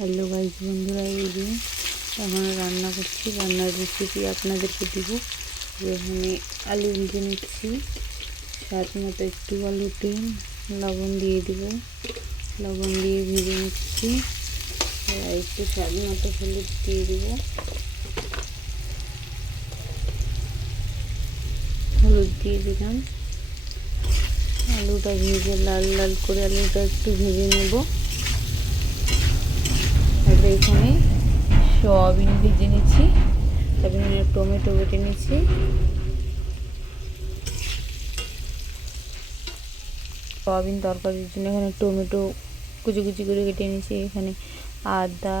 Hello guys বন্ধুরা, এই যে এখন রান্না করছি। রান্নার রেসিপি আপনাদেরকে দিব। এখানে আলু ভেজে নিচ্ছি, স্বাদ মতো একটু আলুতে লবণ দিয়ে দিব। লবণ দিয়ে ভেজে নিচ্ছি, আর একটু স্বাদ মতো হলুদ দিয়ে দিব। হলুদ দিয়ে দিলাম। আলুটা ভেজে লাল লাল করে আলুটা একটু ভেজে নেব। তারপরে এখানে সয়াবিন ভেজে নিচ্ছি, তারপরে এখানে টমেটো কেটে নিচ্ছি। সয়াবিন তরকারির জন্য এখানে টমেটো কুচি কুচি করে কেটে নিয়েছি। এখানে আদা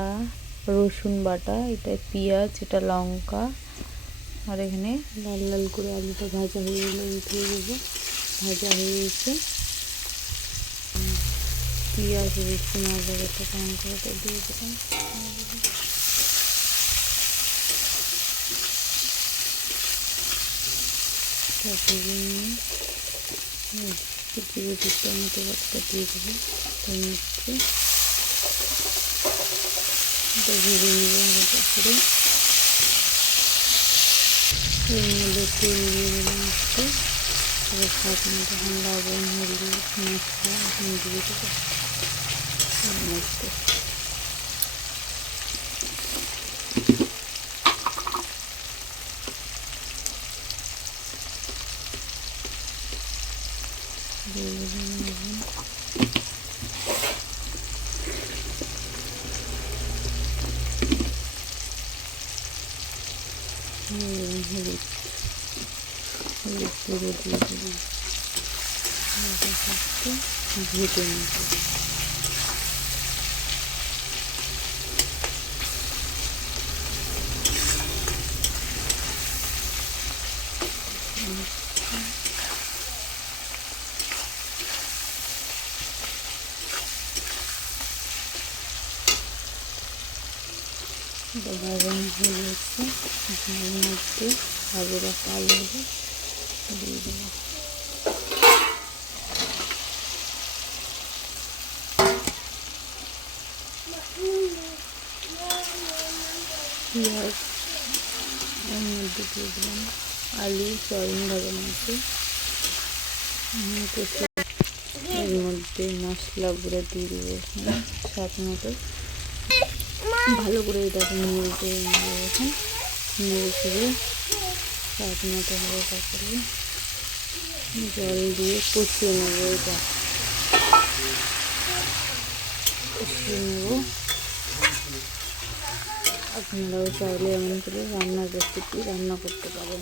রসুন বাটা, এটা পেঁয়াজ, এটা লঙ্কা। আর এখানে লাল লাল করে আলুটা ভাজা হয়ে গেলে উঠিয়ে দেবো। ভাজা হয়ে গেছে। পেঁয়াজ রসুন আদা বাটা লঙ্কাটা দিয়ে দিলাম। তারপরে কুচি কুচি টমেটো বাটা দিয়ে দেবো। টমেটো ভেজে নেবো আলাদা করে। এর মধ্যে তেল দিয়ে দিলাম একটু, তারপর স্বাদ মতো লবণ হলুদ মশলা দিয়ে দেবো এর মধ্যে। দিয়ে দিলাম লবণ। হলুদ হলুদ গুঁড়ো দিয়ে দিলাম। ভেজে নেব। বাগান হয়ে গেছে। এর মধ্যে ভাজে রাখা আলুগুলো দিয়ে দেবো। পেঁয়াজ এর মধ্যে দিয়ে দিলাম। আলু সয়াবিন ভাজা মতো এর মধ্যে মশলা গুঁড়ো দিয়ে দেবো। স্বাদ মতো ভালো করে এটাকে নেড়ে নেবো। এখন নেড়ে করে স্বাদ মতো হবে। তারপরে জল দিয়ে কষিয়ে নেবো। এটা কষিয়ে নেবো। আপনারাও চাইলে এমন করে রান্নার রেসিপি রান্না করতে পারেন।